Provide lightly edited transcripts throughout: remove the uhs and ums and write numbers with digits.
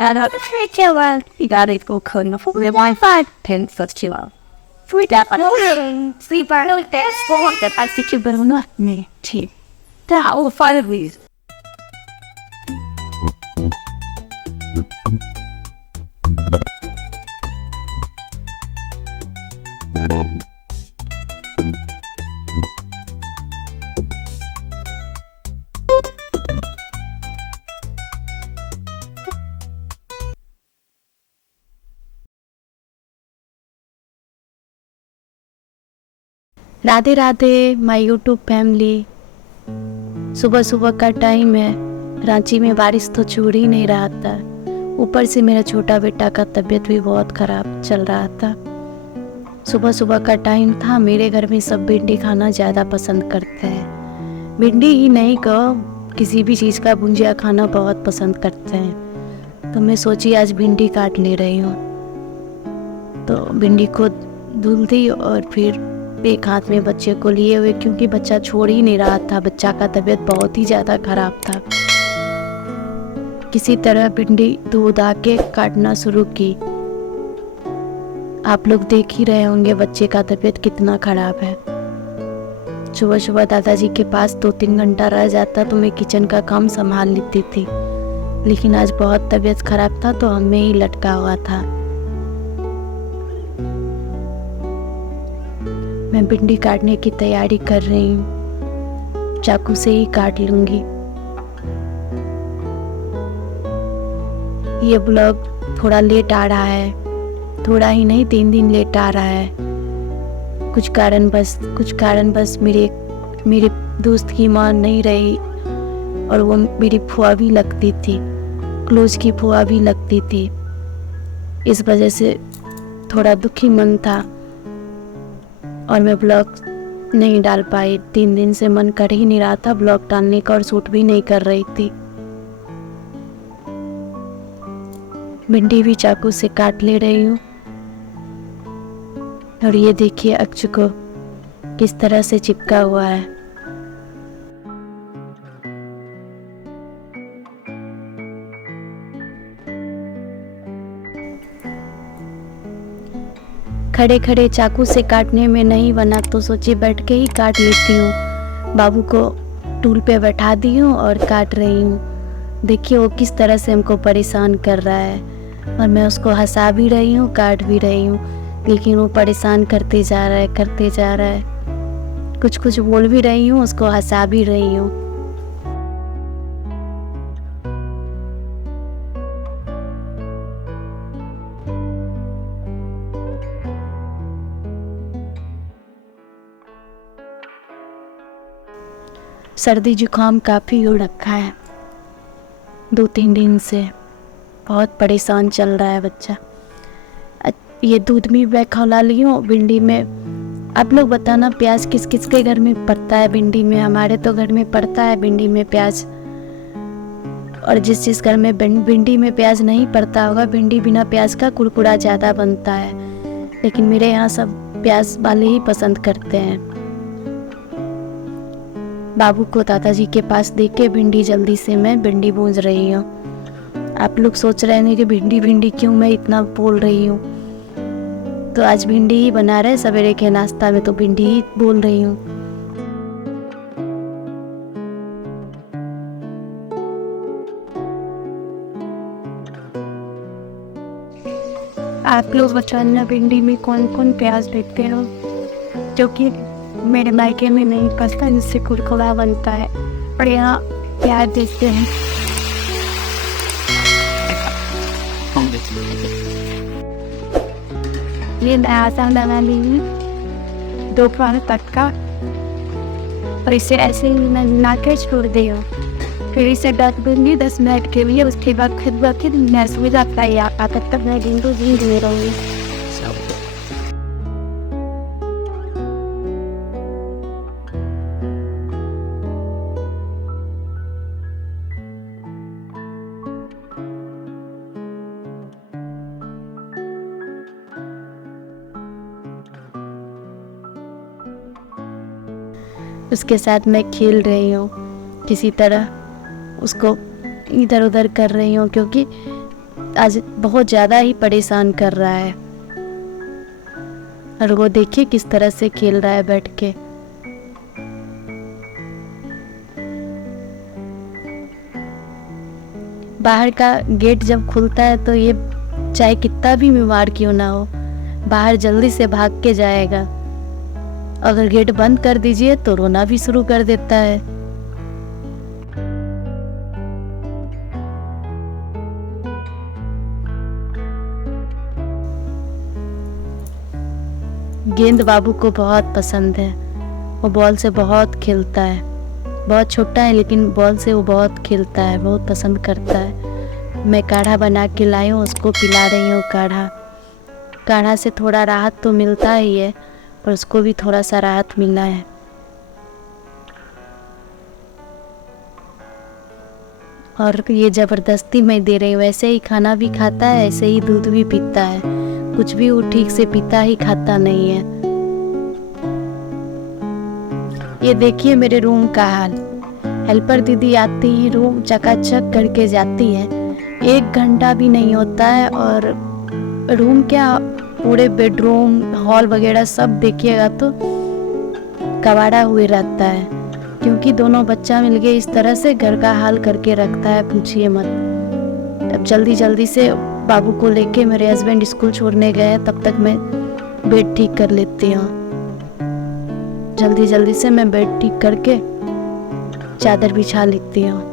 Killer, you gotta go code for the Wi-Fi, 10 first killer. Free that on sleeper, no, that's for that I think you better not me, team. That all 5 of these. Radhe Radhe my YouTube family. सुबह सुबह का time है। रांची में बारिश तो छूट ही नहीं रहा था, ऊपर से मेरा छोटा बेटा का तबीयत भी बहुत ख़राब चल रहा था। सुबह सुबह का टाइम था। मेरे घर में सब भिंडी खाना ज़्यादा पसंद करते हैं। भिंडी ही नहीं कहो, किसी भी चीज़ का भुंजिया खाना बहुत पसंद करते हैं। तो मैं सोची आज भिंडी काट ले रही हूँ। तो भिंडी को धुल दी और फिर एक हाथ में बच्चे को लिए हुए, क्योंकि बच्चा छोड़ ही नहीं रहा था। बच्चा का तबीयत बहुत ही ज़्यादा ख़राब था। किसी तरह भिंडी धो के काटना शुरू की। आप लोग देख ही रहे होंगे बच्चे का तबीयत कितना ख़राब है। सुबह सुबह दादाजी के पास 2-3 घंटा रह जाता तो मैं किचन का काम संभाल लेती थी, लेकिन आज बहुत तबीयत ख़राब था तो हमें ही लटका हुआ था। मैं भिंडी काटने की तैयारी कर रही हूँ। चाकू से ही काट लूँगी। ये ब्लॉग थोड़ा लेट आ रहा है, थोड़ा ही नहीं 3 दिन लेट आ रहा है। कुछ कारणवश मेरे दोस्त की माँ नहीं रही, और वो मेरी फुआ भी लगती थी, क्लोज की फुआ भी लगती थी। इस वजह से थोड़ा दुखी मन था और मैं ब्लॉग नहीं डाल पाई। 3 दिन से मन कर ही नहीं रहा था ब्लॉग डालने का, और शूट भी नहीं कर रही थी। भिंडी भी चाकू से काट ले रही हूँ। और ये देखिए अक्ष को किस तरह से चिपका हुआ है। खड़े खड़े चाकू से काटने में नहीं बना तो सोचे बैठ के ही काट लेती हूँ। बाबू को टूल पे बैठा दी हूँ और काट रही हूँ। देखिए वो किस तरह से हमको परेशान कर रहा है, और मैं उसको हंसा भी रही हूँ, काट भी रही हूँ, लेकिन वो परेशान करते जा रहा है। कुछ कुछ बोल भी रही हूँ, उसको हंसा भी रही हूँ। सर्दी जुकाम काफ़ी हो रखा है 2-3 दिन से। बहुत परेशान चल रहा है बच्चा। ये दूध भी मैं खौला ली हूँ। भिंडी में आप लोग बताना प्याज किस किस के घर में पड़ता है भिंडी में। हमारे तो घर में पड़ता है भिंडी में प्याज, और जिस घर में भिंडी में प्याज नहीं पड़ता होगा, भिंडी बिना प्याज का कुरकुरा ज़्यादा बनता है। लेकिन मेरे यहाँ सब प्याज वाले ही पसंद करते हैं। बाबू को दादाजी के देख के भिंडी जल्दी से मैं भिंडी भूंज रही हूँ। आप लोग सोच रहे हैं कि भिंडी क्यों मैं इतना बोल रही हूँ। तो आज भिंडी ही बना रहे सवेरे के नाश्ता में, तो भिंडी ही बोल रही हूँ। आप लोग बताना भिंडी में कौन कौन प्याज देते हो, जो कि मेरे मायके में नहीं पसता, जिससे कुरकुरा बनता है। और यहाँ प्याज देते हैं। ये नया आसान बना ली 2 तक का, और इसे ऐसे ही मैं मिला के छोड़ दी हूँ। फिर इसे ढक दूँगी 10 मिनट के लिए। उसके बाद फिर मैश हो जाता है। यहाँ तक मैं भिंडी भून ले रहूँगी। उसके साथ मैं खेल रही हूँ, किसी तरह उसको इधर उधर कर रही हूँ, क्योंकि आज बहुत ज़्यादा ही परेशान कर रहा है। और वो देखिए किस तरह से खेल रहा है बैठ के। बाहर का गेट जब खुलता है तो ये चाहे कितना भी बीमार क्यों ना हो, बाहर जल्दी से भाग के जाएगा। अगर गेट बंद कर दीजिए तो रोना भी शुरू कर देता है। गेंद बाबू को बहुत पसंद है, वो बॉल से बहुत खेलता है। बहुत छोटा है लेकिन बॉल से वो बहुत खेलता है, बहुत पसंद करता है। मैं काढ़ा बना के लाई हूँ, उसको पिला रही हूँ काढ़ा से थोड़ा राहत तो मिलता ही है, पर उसको भी थोड़ा सा राहत मिला है। और ये ज़बरदस्ती मैं दे रही हूँ, ऐसे ही खाना भी खाता है, ऐसे ही दूध भी पीता है, कुछ भी वो ठीक से पीता ही खाता नहीं है। ये देखिए मेरे रूम का हाल। हेल्पर दीदी आती ही रूम चकाचक करके जाती है, 1 घंटा भी नहीं होता है। और रूम क्या, पूरे बेडरूम हॉल वगैरह सब देखिएगा तो कबाड़ा हुए रहता है, क्योंकि दोनों बच्चा मिलके इस तरह से घर का हाल करके रखता है, पूछिए मत। अब जल्दी से बाबू को लेके मेरे हस्बैंड स्कूल छोड़ने गए, तब तक मैं बेड ठीक कर लेती हूँ। जल्दी से मैं बेड ठीक करके चादर बिछा लेती हूँ।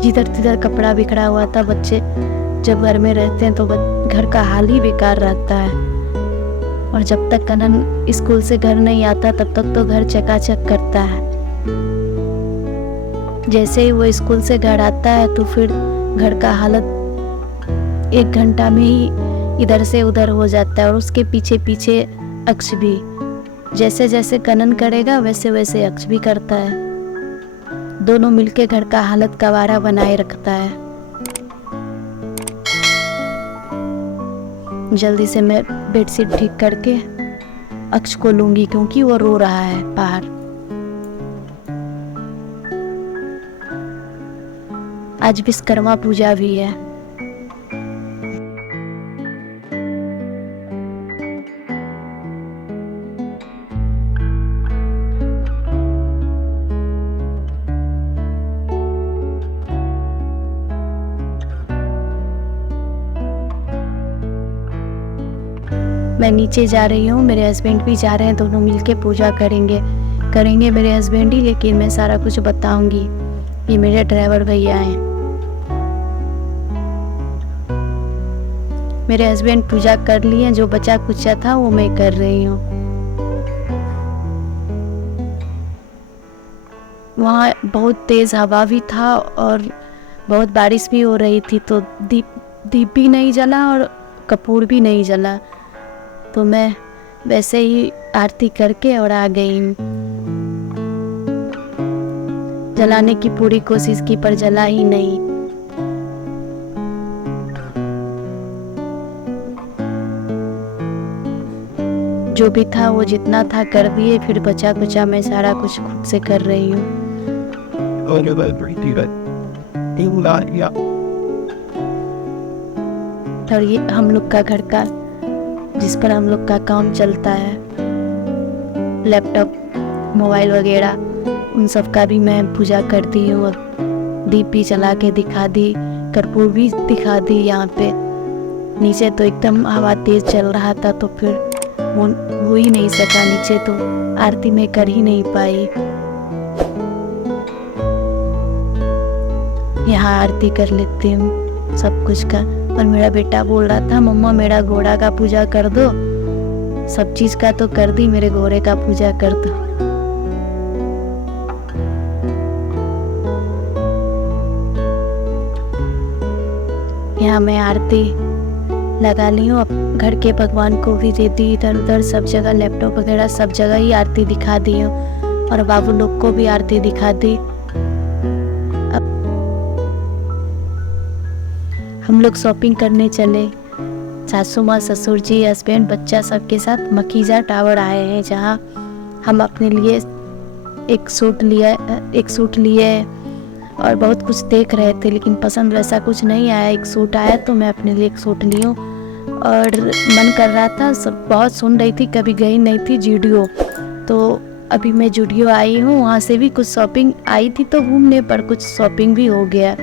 जिधर तिधर कपड़ा बिखरा हुआ था। बच्चे जब घर में रहते हैं तो घर का हाल ही बेकार रहता है। और जब तक कनन स्कूल से घर नहीं आता तब तक तो घर चकाचक करता है। जैसे ही वो स्कूल से घर आता है तो फिर घर का हालत 1 घंटा में ही इधर से उधर हो जाता है। और उसके पीछे पीछे अक्ष भी, जैसे जैसे कनन करेगा वैसे वैसे अक्ष भी करता है। दोनों मिलके घर का हालत कबाड़ा बनाए रखता है। जल्दी से मैं बेडशीट ठीक करके अक्ष को लूंगी, क्योंकि वो रो रहा है बाहर। आज विश्वकर्मा पूजा भी है। मैं नीचे जा रही हूँ, मेरे हस्बैंड भी जा रहे हैं, दोनों मिलके पूजा करेंगे मेरे हस्बैंड ही, लेकिन मैं सारा कुछ बताऊंगी। ये मेरे ड्राइवर भैया हैं। मेरे हस्बैंड पूजा कर लिए, जो बचा कुचा था वो मैं कर रही हूँ। वहाँ बहुत तेज हवा भी था और बहुत बारिश भी हो रही थी, तो दीप भी नहीं जला और कपूर भी नहीं जला। तो मैं वैसे ही आरती करके और आ गई। जलाने की पूरी कोशिश की पर जला ही नहीं। जो भी था वो जितना था कर दिए, फिर बचा कुचा मैं सारा कुछ खुद से कर रही हूँ। और ये हम लोग का घर का, जिस पर हम लोग का काम चलता है, लैपटॉप मोबाइल वगैरह, उन सब का भी मैं पूजा करती हूँ। दीप भी जला के दिखा दी, कर्पूर भी दिखा दी। यहाँ पे नीचे तो एकदम हवा तेज चल रहा था, तो फिर वो हो ही नहीं सका नीचे, तो आरती में कर ही नहीं पाई। यहाँ आरती कर लेती हूँ सब कुछ का। और मेरा बेटा बोल रहा था, मम्मा मेरा घोड़ा का पूजा कर दो। सब चीज का तो कर दी, मेरे घोड़े का पूजा कर दो। यहाँ मैं आरती लगा ली हूँ, अब घर के भगवान को भी दे दी। इधर उधर सब जगह लैपटॉप वगैरह सब जगह ही आरती दिखा दी हूँ, और बाबू लोग को भी आरती दिखा दी। अब हम लोग शॉपिंग करने चले। सासू माँ, ससुर जी, हस्बैंड, बच्चा सबके साथ मकीजा टावर आए हैं, जहाँ हम अपने लिए एक सूट लिए और बहुत कुछ देख रहे थे, लेकिन पसंद वैसा कुछ नहीं आया। एक सूट आया तो मैं अपने लिए एक सूट ली हूँ और मन कर रहा था, सब बहुत सुन रही थी, कभी गई नहीं थी जूडियो, तो अभी मैं जूडियो आई हूँ। वहाँ से भी कुछ शॉपिंग आई थी तो घूमने, पर कुछ शॉपिंग भी हो गया।